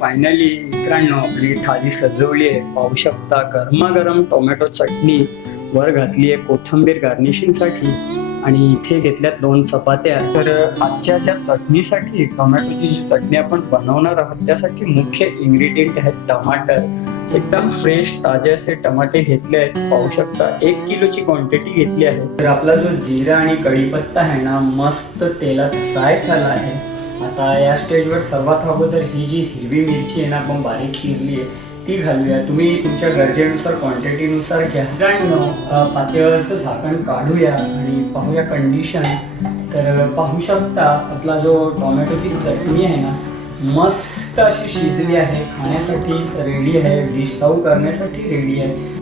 Finally मित्रांनो आपली थाली सजवली आहे. पाहू शकता गरमागरम टोमॅटो चटणी वर घातली आहे कोथंबीर गार्निशिंगसाठी आणि इथे घेतल्यात दोन चपात्या. तर आजच्या ज्या चटणीसाठी टोमॅटोची जी चटणी आपण बनवणार आहोत त्यासाठी मुख्य इन्ग्रेडियंट आहेत टमाटर. एकदम फ्रेश ताजे असे टमाटे घेतले आहेत. पाहू शकता एक किलोची क्वांटिटी घेतली आहे. तर आपला जो जिरा आणि कढीपत्ता आहे ना मस्त तेलात फ्राय झाला आहे. आता या स्टेजवर सर्वात अगोदर ही जी हिरवी मिरची आहे ना आपण बारीक चिरली आहे ती घालूया. तुम्ही तुमच्या गरजेनुसार क्वांटिटीनुसार घ्या. मित्रांनो पातेवरचं झाकण काढूया आणि पाहूया कंडिशन तर पाहू शकता आपला जो टोमॅटोची चटणी आहे ना मस्त अशी शिजली आहे खाण्यासाठी रेडी आहे डिश सर्व करण्यासाठी रेडी आहे.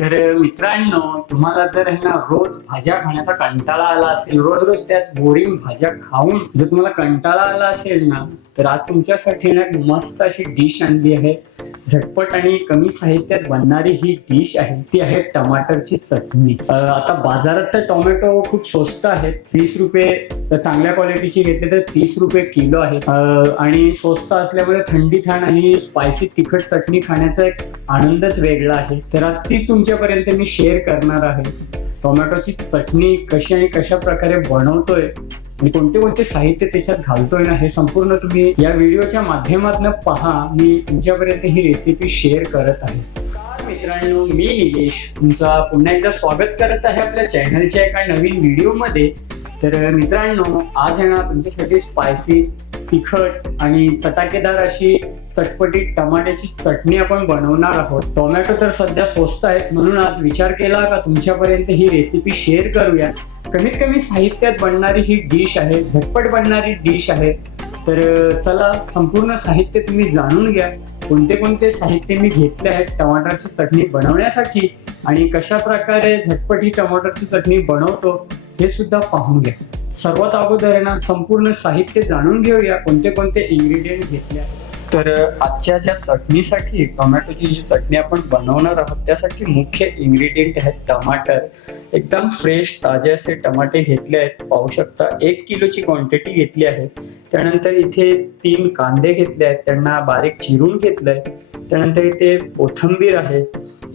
तर मित्रांनो तुम्हाला जर आहे ना रोज भाज्या खाण्याचा कंटाळा आला असेल रोज रोज त्यात बोरिंग भाज्या खाऊन जर तुम्हाला कंटाळा आला असेल ना तर आज तुमच्यासाठी ना एक मस्त अशी डिश आणली आहे. झटपट आणि कमी साहित्यात बनणारी ही डिश आहे ती आहे टमाटरची चटणी. आता बाजारात तर टोमॅटो खूप स्वस्त आहेत. तीस रुपये चांगल्या क्वालिटीची घेतले तर तीस रुपये किलो आहे. आणि स्वस्त असल्यामुळे थंडी थंड आणि स्पायसी तिखट चटणी खाण्याचा एक आनंदच वेगळा आहे. तर आज तीच तुमच्यापर्यंत मी शेअर करणार आहे. टोमॅटोची चटणी कशी आणि कशा प्रकारे बनवतोय आणि कोणते कोणते साहित्य त्याच्यात घालतोय ना हे संपूर्ण तुम्ही या व्हिडिओच्या माध्यमातून पहा. मी तुमच्यापर्यंत ही रेसिपी शेअर करत आहे. मित्रांनो मी निलेश. तुमचा पुन्हा एकदा स्वागत करत आहे आपल्या चॅनलच्या एका नवीन व्हिडिओमध्ये. तर मित्रांनो आज आहे ना तुमच्यासाठी स्पायसी तिखट आणि चटाकेदार अशी चटपटीत टमाट्याची चटणी आपण बनवणार आहोत. टोमॅटो तर सध्या स्वस्त आहेत म्हणून आज विचार केला का तुमच्यापर्यंत ही रेसिपी शेअर करूया. कमीत कमी साहित्यात बनणारी ही डिश आहे झटपट बनणारी डिश आहे. तर चला संपूर्ण साहित्य तुम्ही जाणून घ्या. कोणते कोणते साहित्य मी घेतले आहेत टमाटरची चटणी बनवण्यासाठी आणि कशा प्रकारे झटपट ही टमाटरची चटणी बनवतो हे सुद्धा पाहून घ्या. सर्वात अगोदर ना संपूर्ण साहित्य जाणून घेऊया. कोणते कोणते इन्ग्रेडियंट घेतले आहेत. तर आजच्या ज्या चटणीसाठी टोमॅटोची जी चटणी आपण बनवणार आहोत त्यासाठी मुख्य इन्ग्रेडियंट आहेत टमाटर. एकदम फ्रेश ताजे असे टमाटे घेतले आहेत. पाहू शकता एक किलोची क्वांटिटी घेतली आहे. त्यानंतर इथे तीन कांदे घेतले आहेत. त्यांना बारीक चिरून घेतलंय. त्यानंतर इथे कोथंबीर आहे.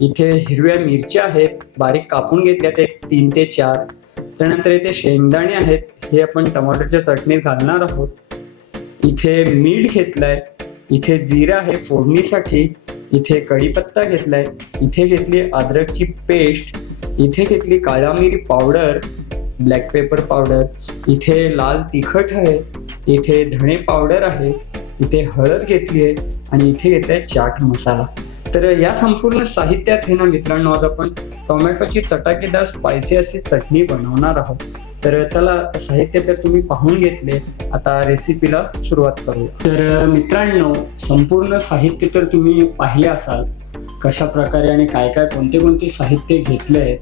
इथे हिरव्या मिरच्या आहेत. बारीक कापून घेतल्यात एक तीन ते चार. त्यानंतर इथे शेंगदाणे आहेत. हे आपण टमाटरच्या चटणीत घालणार आहोत. इथे मीठ घेतलंय. इथे जिरा आहे फोडणीसाठी इथे कढीपत्ता घेतलाय. इथे घेतली अद्रकची पेस्ट. इथे घेतली काळा मिरी पावडर ब्लॅक पेपर पावडर इथे लाल तिखट आहे. इथे धणे पावडर आहे. इथे हळद घेतली आहे आणि इथे घेतलाय चाट मसाला. तर या संपूर्ण साहित्यात हे ना मित्रांनो आज आपण टोमॅटोची चटाकेदार स्पायसी अशी चटणी बनवणार आहोत. तर चला साहित्य तर तुम्ही पाहून घेतले. आता रेसिपीला सुरुवात करूया. तर मित्रांनो संपूर्ण साहित्य तर तुम्ही पाहिले असाल. कशा प्रकारे आणि काय काय कोणते कोणते साहित्य घेतले आहेत.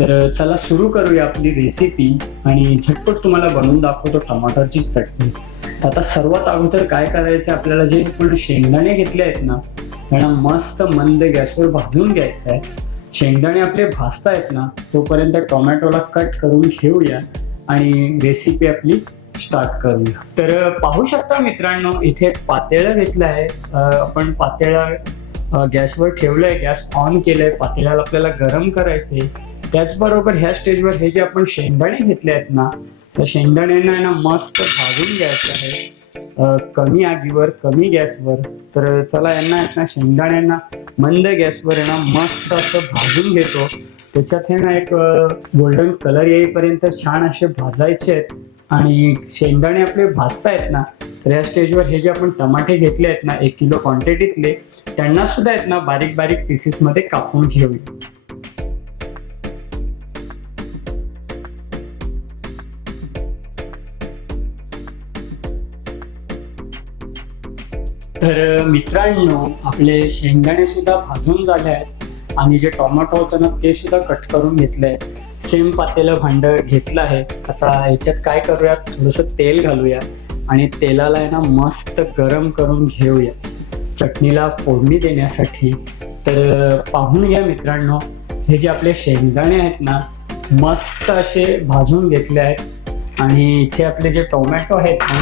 तर चला सुरू करूया आपली रेसिपी आणि झटपट तुम्हाला बनवून दाखवतो टमाटरची चटणी. आता सर्वात अगोदर काय करायचं आपल्याला जे पण शेंगदाणे घेतले आहेत ना त्यांना मस्त मंद गॅसवर भाजून घ्यायचं आहे. शेंगदाणे आपले भाजतायत ना तोपर्यंत टोमॅटोला कट करून घेऊया आणि रेसिपी आपली स्टार्ट करूया. तर पाहू शकता मित्रांनो इथे एक घेतलं आहे. आपण पातेळा गॅसवर ठेवलंय. गॅस ऑन केलंय. पातेळ्याला आपल्याला गरम करायचंय. त्याचबरोबर ह्या स्टेजवर हे जे आपण शेंगदाणे घेतले आहेत ना त्या शेंगदाण्यांना आहे ना मस्त भाजून घ्यायचं आहे. कमी आगीवर कमी गॅसवर तर चला यांना आहेत ना शेंगदाण्यांना मंद गॅसवर यांना मस्त असं भाजून घेतो. त्याच्यात हे ना एक गोल्डन कलर येईपर्यंत छान असे भाजायचे आहेत. आणि शेंगदाणे आपले भाजतायत ना तर या स्टेजवर हे जे आपण टमाटे घेतले आहेत ना एक किलो क्वांटिटीतले त्यांना सुद्धा आहेत ना बारीक बारीक पीसेसमध्ये कापून घेऊया तर मित्रांनो आपले शेंगदाणे सुद्धा भाजून झाले आहेत. आणि जे टोमॅटो होतं ना ते सुद्धा कट करून घेतलंय. सेम पातेलं भांडं घेतलं आहे. आता ह्याच्यात काय करूया थोडंसं तेल घालूया आणि तेलाला आहे ना मस्त गरम करून घेऊया. चटणीला फोडणी देण्यासाठी. तर पाहून घ्या मित्रांनो हे जे आपले शेंगदाणे आहेत ना मस्त असे भाजून घेतले आहेत. आणि इथे आपले जे टोमॅटो आहेत ना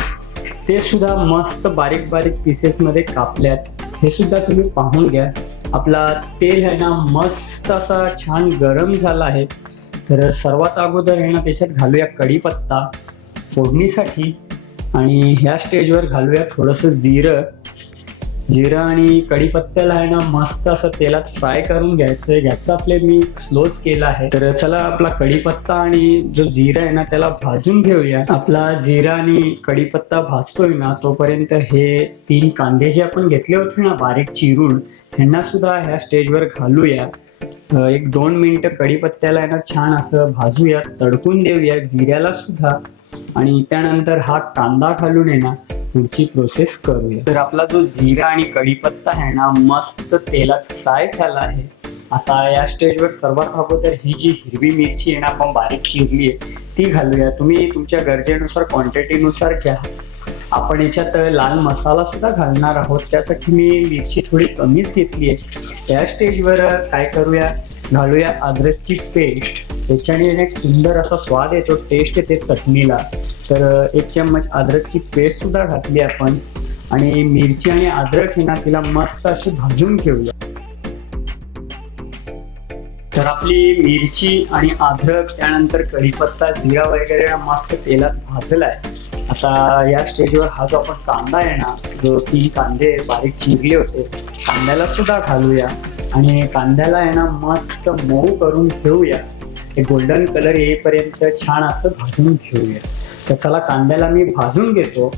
ते सुद्धा मस्त बारीक बारीक पीसेसमध्ये कापल्यात. हे सुद्धा तुम्ही पाहून घ्या. आपला तेल आहे ना मस्त असा छान गरम झाला आहे. तर सर्वात अगोदर आहे ना त्याच्यात घालूया कढीपत्ता फोडणीसाठी आणि ह्या स्टेजवर घालूया थोडंसं जिरं. जिरं आणि कढीपत्त्याला आहे ना मस्त असं तेलात फ्राय करून घ्यायचं आहे गॅसचा फ्लेम मी स्लोच केला आहे. तर चला आपला कढीपत्ता आणि जो जिरा आहे ना त्याला भाजून घेऊया. आपला जिरा आणि कढीपत्ता भाजतोय ना तोपर्यंत हे तीन कांदे जे आपण घेतले होते ना बारीक चिरून ह्यांना सुद्धा ह्या स्टेजवर घालूया. एक दोन मिनिटं कढीपत्त्याला आहे ना छान असं भाजूया तडकून देऊया जिऱ्याला सुद्धा. आणि त्यानंतर हा कांदा घालून आहे ना पुढची प्रोसेस करूया. तर आपला जो जिरा आणि कढीपत्ता आहे ना मस्त तेलात फ्राय झाला आहे. आता या स्टेजवर सर्वात अगोदर ही जी हिरवी मिरची आहे ना आपण बारीक चिरली आहे ती घालूया. तुम्ही तुमच्या गरजेनुसार क्वांटिटीनुसार घ्या. आपण याच्यात लाल मसाला सुद्धा घालणार आहोत. त्यासाठी मी मिरची थोडी कमीच घेतली आहे. या स्टेजवर काय करूया? घालूया अद्रकची पेस्ट त्याच्याने एक सुंदर असा स्वाद येतो टेस्ट येते चटणीला. तर एक चम्मच अद्रकची पेस्ट सुद्धा घातली आपण. आणि मिरची आणि अद्रक हे ना तिला मस्त अशी भाजून घेऊया. तर आपली मिरची आणि अद्रक त्यानंतर कढीपत्ता जिरा वगैरे मस्त तेलात भाजलाय. आता या स्टेजवर हा जो आपण कांदा आहे ना जो तीन कांदे बारीक चिरले होते कांद्याला सुद्धा घालूया. आणि कांद्याला आहे ना मस्त मऊ करून ठेवूया. हे गोल्डन कलर येईपर्यंत छान असं भाजून घेऊया. तर चला कांद्याला मी भाजून घेतो.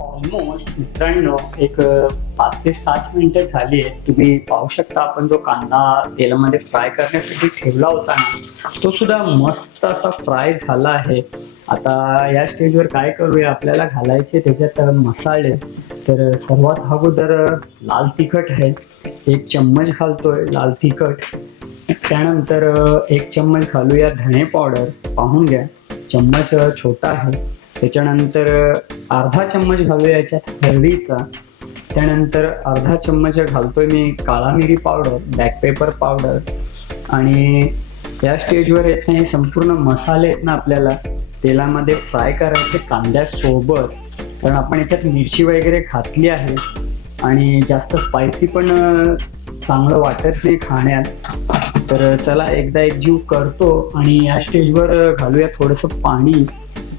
ऑलमोस्ट मित्रांनो एक पाच ते सात मिनिटं झाली आहे तुम्ही पाहू शकता आपण जो कांदा तेलामध्ये फ्राय करण्यासाठी ठेवला होता ना तो सुद्धा मस्त असा फ्राय झाला आहे. आता या स्टेजवर काय करूया? आपल्याला घालायचे त्याच्यात मसाले. तर सर्वात अगोदर लाल तिखट आहे. एक चम्मच घालतोय लाल तिखट. त्यानंतर एक चम्मच घालूया धणे पावडर पाहून घ्या. चम्मच छोटा आहे. त्याच्यानंतर अर्धा चम्मच घालूया याच्यात हळदीचा. त्यानंतर अर्धा चम्मच घालतोय मी काळा मिरी पावडर ब्लॅक पेपर पावडर आणि या स्टेजवर येत नाही संपूर्ण मसाले आहेत ना आपल्याला. तेलामध्ये फ्राय करायचे कांद्यासोबत कारण आपण याच्यात मिरची वगैरे घातली आहे. आणि जास्त स्पायसी पण चांगलं वाटत नाही खाण्यात. तर चला एकदा एक जीव करतो आणि या स्टेजवर घालूया थोडंसं पाणी.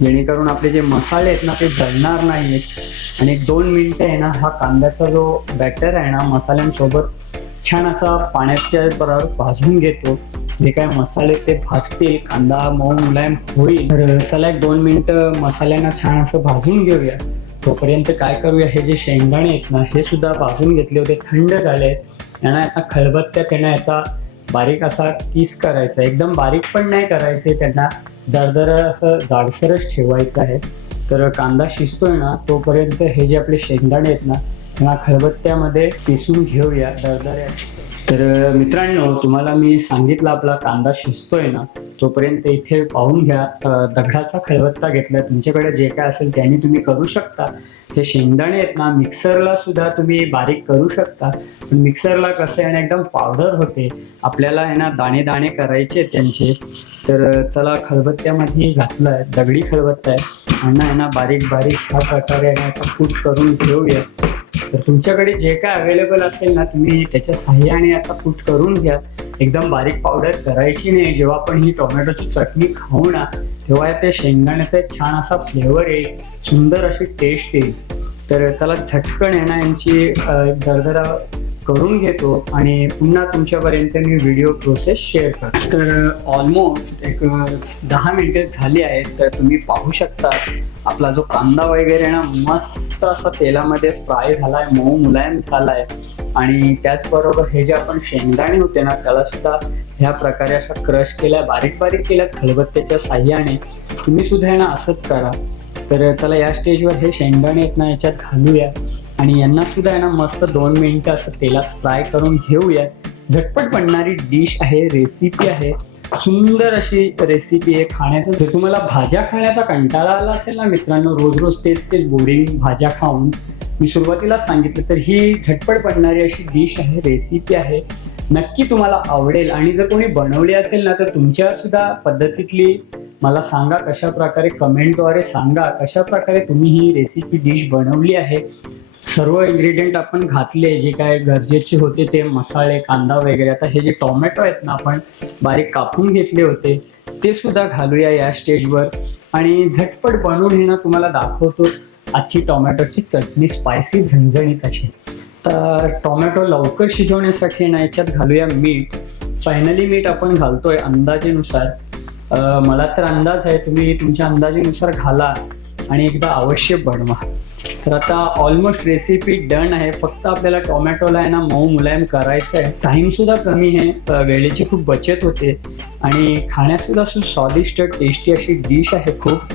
जेणेकरून आपले जे मसाले आहेत ना ते जळणार नाही आहेत आणि एक दोन मिनिटं आहे ना हा कांद्याचा जो बॅटर आहे ना मसाल्यांसोबत छान असा पाण्याच्या बरोबर भाजून घेतो. जे काय मसाले ते भाजतील कांदा मऊ मुलायम होईल तर चला एक दोन मिनिटं मसाल्यांना छान असं भाजून घेऊया. तोपर्यंत काय करूया हे जे शेंगदाणे आहेत ना हे सुद्धा भाजून घेतले होते थंड झाले आहेत. यांना आता खलबत्त्या त्यांना याचा बारीक असा किस करायचा एकदम बारीक पण नाही करायचे त्यांना दरदर असं जाडसरच ठेवायचं आहे. तर कांदा शिजतोय ना तोपर्यंत हे जे आपले शेंगदाणे आहेत ना त्यांना खलबत्त्यामध्ये पिसून घेऊया. दरदर तर मित्रांनो तुम्हाला मी सांगितलं आपला कांदा शिजतोय ना तोपर्यंत इथे पाहून घ्या. दगडाचा खलबत्ता घेतला. तुमच्याकडे जे काय असेल त्यांनी तुम्ही करू शकता. हे शेंगदाणे आहेत ना मिक्सरला सुद्धा तुम्ही बारीक करू शकता. पण मिक्सरला कसं आहे ना एकदम पावडर होते. आपल्याला आहे ना दाणे दाणे करायचे आहेत त्यांचे. तर चला खलबत्त्यामध्ये घातलं आहे दगडी खलबत्ता आहे. आणि आहे ना बारीक बारीक ह्या प्रकारे आहे ना असं कूट करून ठेवूया तर तुमच्याकडे जे काय अवेलेबल असेल ना तुम्ही त्याच्या साह्याने आता कूट करून घ्या. एकदम बारीक पावडर करायची नाही. जेव्हा आपण ही टोमॅटोची चटणी खाऊ ना तेव्हा या त्या शेंगदाण्याचा एक छान असा फ्लेवर येईल. सुंदर अशी टेस्ट येईल. तर चला झटकन आहे ना यांची दरदरा करून घेतो आणि पुन्हा तुमच्यापर्यंत मी व्हिडिओ प्रोसेस शेअर करतो. तर uh, ऑलमोस्ट एक uh, दहा मिनिटे झाली आहेत तर तुम्ही पाहू शकता आपला जो कांदा वगैरे आहे ना मस्त असा तेलामध्ये फ्राय झालाय मऊ मुलायम झालाय. आणि त्याचबरोबर हे जे आपण शेंगदाणे होते ना त्याला सुद्धा ह्या प्रकारे अशा क्रश केल्या बारीक बारीक केल्या खलबत्त्याच्या साह्याने. तुम्ही सुद्धा ना असंच करा. तर चला या स्टेजवर हे शेंगदाणे आहेत ना याच्यात घालूया. आणि यांना सुद्धा आहे ना मस्त दोन मिनिटं असं तेलात फ्राय करून घेऊया. झटपट बनणारी डिश आहे रेसिपी आहे. सुंदर अशी रेसिपी आहे खाण्याचं. जर तुम्हाला भाज्या खाण्याचा कंटाळा आला असेल ना मित्रांनो रोज रोज तेच तेच बोरिंग भाज्या खाऊन मी सुरुवातीला सांगितलं तर ही झटपट बनणारी अशी डिश आहे रेसिपी आहे. नक्की तुम्हाला आवडेल. आणि जर कोणी बनवली असेल ना तर तुमच्या सुद्धा पद्धतीतली मला सांगा कशा प्रकारे कमेंटद्वारे सांगा कशा प्रकारे तुम्ही ही रेसिपी डिश बनवली आहे. सर्व इन्ग्रेडियंट आपण घातले जे काय गरजेचे होते ते मसाले कांदा वगैरे आता हे जे टोमॅटो आहेत ना आपण बारीक कापून घेतले होते ते सुद्धा घालूया या स्टेजवर आणि झटपट बनवून हे ना तुम्हाला दाखवतो आजची टोमॅटोची चटणी स्पायसी झणझणीत अशी. तर टोमॅटो लवकर शिजवण्यासाठी ना याच्यात घालूया मीठ. फायनली मीठ आपण घालतोय अंदाजेनुसार. मला तर अंदाज आहे तुम्ही तुमच्या अंदाजेनुसार घाला. आणि एकदा अवश्य बनवा. तर आता ऑलमोस्ट रेसिपी डन आहे. फक्त आपल्याला टोमॅटोला आहे ना मऊ मुलायम करायचं आहे. टाइम सुद्धा कमी आहे. वेळेची खूप बचत होते. आणि खाण्यासुद्धा स्वादिष्ट टेस्टी अशी डिश आहे खूप.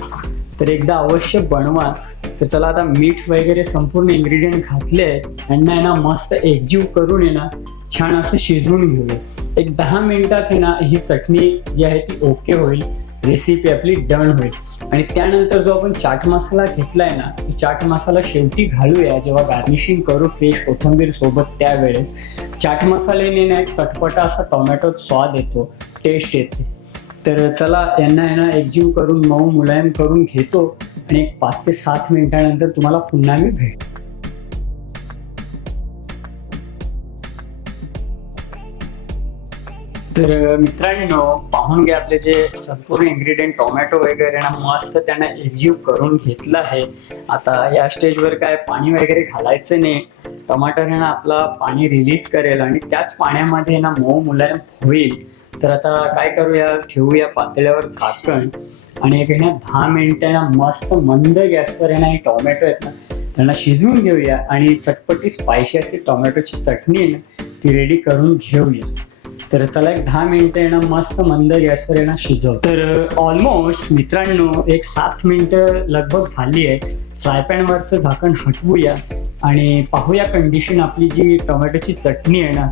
तर एकदा अवश्य बनवा. तर चला आता मीठ वगैरे संपूर्ण इन्ग्रेडियंट घातले आहे. यांना आहे ना मस्त एकजीव करून आहे ना छान असं शिजवून घेऊया. एक दहा मिनिटात आहे ना ही चटणी जी आहे ती ओके होईल. रेसिपी आपली डन होईल. आणि त्यानंतर जो आपण चाट मसाला घेतलाय ना तो चाट मसाला शेवटी घालूया. जेव्हा गार्निशिंग करू फ्रेश कोथिंबीर सोबत त्यावेळेस. चाट मसाल्याने ना एक चटपटा असा टोमॅटो स्वाद येतो टेस्ट येते. तर चला यांना यांना एकजीव करून मऊ मुलायम करून घेतो. आणि एक पाच ते सात मिनिटानंतर तुम्हाला पुन्हा मी भेट तर मित्रांनो पाहून घ्या आपले जे संपूर्ण इन्ग्रेडियंट टोमॅटो वगैरे ना मस्त त्यांना एकजीव करून घेतलं आहे. आता या स्टेजवर काय पाणी वगैरे घालायचं नाही. टमाटर ना आपला पाणी रिलीज करेल आणि त्याच पाण्यामध्ये ना मऊ मुलायम होईल. तर आता काय करूया ठेवूया पातळ्यावर झाकण. आणि एक ना दहा मिनिटं ना मस्त मंद गॅसवर आहे ना हे टोमॅटो आहेत ना त्यांना शिजवून घेऊया. आणि चटपटी स्पायशी अशी टोमॅटोची चटणी आहे ना ती रेडी करून घेऊया. तर चला एक दहा मिनिटं येणं मस्त मंद गॅसवर येणं शिजव. तर ऑलमोस्ट मित्रांनो एक सात मिनिटं लगभग झाली आहे. फ्रायपॅनवरचं झाकण हटवूया आणि पाहूया कंडिशन आपली जी टोमॅटोची चटणी आहे ना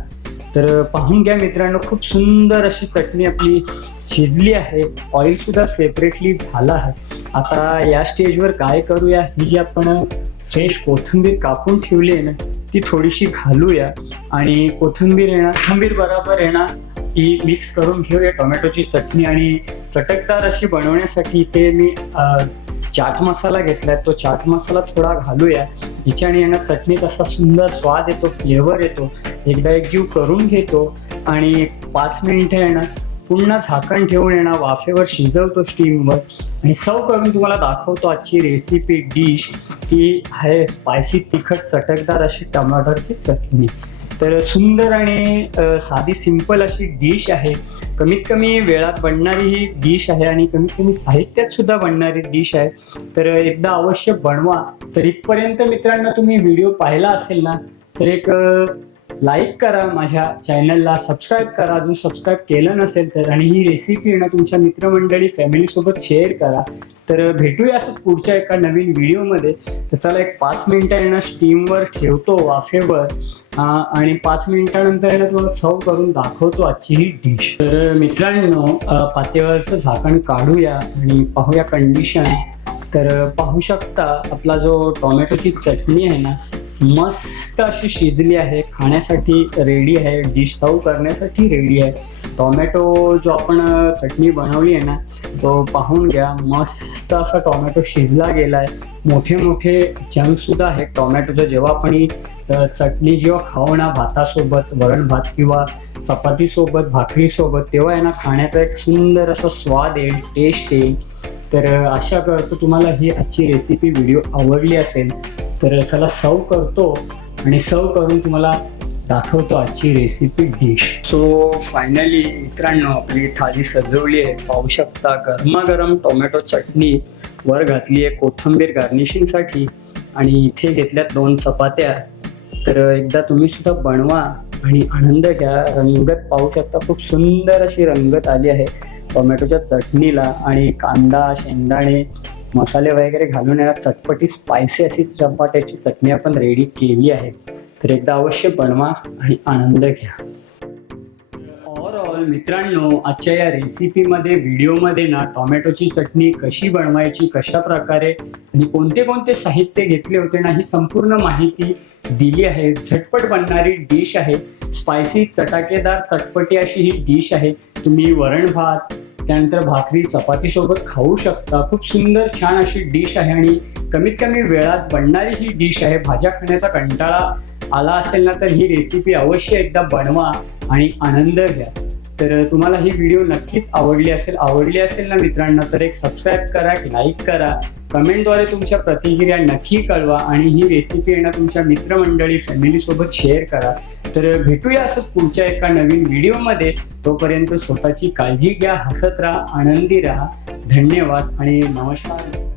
तर पाहून घ्या मित्रांनो खूप सुंदर अशी चटणी आपली शिजली आहे. ऑइल सुद्धा सेपरेटली झालं आहे. आता या स्टेजवर काय करूया ही जी आपण फ्रेश कोथिंबीर कापून ठेवली आहे ना ती थोडीशी घालूया आणि कोथिंबीर येणार कोथिंबीर बरोबर येणार. ती मिक्स करून घेऊया टोमॅटोची चटणी आणि चटकदार अशी बनवण्यासाठी ते मी चाट मसाला घेतलाय. तो चाट मसाला थोडा घालूया. हिच्याने यांना चटणीत असा सुंदर स्वाद येतो फ्लेवर येतो. एकदा एक जीव करून घेतो आणि पाच मिनिटं येणार. पुन्हा झाकण ठेवून येणार वाफेवर शिजवतो स्टीमवर आणि सव करून तुम्हाला दाखवतो आजची रेसिपी डिश ती आहे स्पायसी तिखट चटकदार अशी टमाटरची चटणी. तर सुंदर आणि साधी सिंपल अशी डिश आहे. कमीत कमी वेळात बनणारी ही डिश आहे आणि कमीत कमी साहित्यात सुद्धा बनणारी डिश आहे. तर एकदा अवश्य बनवा. तर इथपर्यंत मित्रांनो तुम्ही व्हिडिओ पाहिला असेल ना तर एक लाईक करा माझ्या चॅनलला सबस्क्राईब करा. अजून सबस्क्राईब केलं नसेल तर आणि ही रेसिपी ना तुमच्या मित्रमंडळी फॅमिलीसोबत शेअर करा. तर भेटूया असं पुढच्या एका नवीन व्हिडिओमध्ये तर चला एक पाच मिनटं आहे ना स्टीमवर ठेवतो वाफेवर. आणि पाच मिनिटानंतर आहे ना तुम्हाला सर्व करून दाखवतो आजची ही डिश तर मित्रांनो पातेवरचं झाकण काढूया आणि पाहूया कंडिशन तर पाहू शकता आपला जो टोमॅटोची चटणी आहे ना मस्त अशी शिजली आहे खाण्यासाठी रेडी आहे डिश सर्व करण्यासाठी रेडी आहे. टोमॅटो जो आपण चटणी बनवली आहे ना तो पाहून घ्या. मस्त असा टोमॅटो शिजला गेला आहे मोठे मोठे जंकसुद्धा आहेत. टोमॅटोचं जेव्हा आपण चटणी जेव्हा खाऊ ना भातासोबत वरण भात किंवा चपातीसोबत भाकरीसोबत तेव्हा आहे ना खाण्याचा एक सुंदर असा स्वाद येईल टेस्ट येईल. तर आशा करतो तुम्हाला ही आजची रेसिपी व्हिडिओ आवडली असेल. तर चला सर्व करतो आणि सर्व करून तुम्हाला दाखवतो आजची रेसिपी डिश सो फायनली मित्रांनो आपली थाली सजवली आहे. पाहू शकता गरमागरम टोमॅटो चटणी वर घातली आहे कोथिंबीर गार्निशिंगसाठी आणि इथे घेतल्यात दोन चपात्या. तर एकदा तुम्ही सुद्धा बनवा आणि आनंद घ्या. रंगत पाहू शकता खूप सुंदर अशी रंगत आली आहे टोमॅटोच्या चटणीला. आणि कांदा शेंगदाणे मसाले वगैरे घालून यात चटपटी स्पायसी अशी चपाट्याची चटणी आपण रेडी केली आहे. तर एकदा अवश्य बनवा आणि आनंद घ्या. ओव्हरऑल मित्रांनो आजच्या या रेसिपीमध्ये व्हिडिओमध्ये ना टोमॅटोची चटणी कशी बनवायची कशा प्रकारे आणि कोणते कोणते साहित्य घेतले होते ना ही संपूर्ण माहिती दिली आहे. झटपट बनणारी डिश आहे. स्पायसी चटाकेदार चटपटी अशी ही डिश आहे. तुम्ही वरण भात त्यानंतर भाकरी चपाती सोबत खाऊ शकता. खूप सुंदर छान अशी डिश आहे आणि कमीत कमी वेळात बनणारी ही डिश आहे. भाज्या खाण्याचा कंटाळा आला असेल ना तर ही रेसिपी अवश्य एकदा बनवा आणि आनंद घ्या. तर तुम्हाला ही व्हिडिओ नक्कीच आवडली असेल. आवडली असेल ना मित्रांनो तर एक सबस्क्राईब करा एक लाईक करा. कमेंटद्वारे तुमच्या प्रतिक्रिया नक्की कळवा आणि ही रेसिपी आहे ना तुमच्या मित्रमंडळी फॅमिलीसोबत शेअर करा. तर भेटूया असंच पुढच्या एका नवीन व्हिडिओमध्ये तोपर्यंत स्वतःची काळजी घ्या हसत राहा आनंदी राहा. धन्यवाद आणि नमस्कार.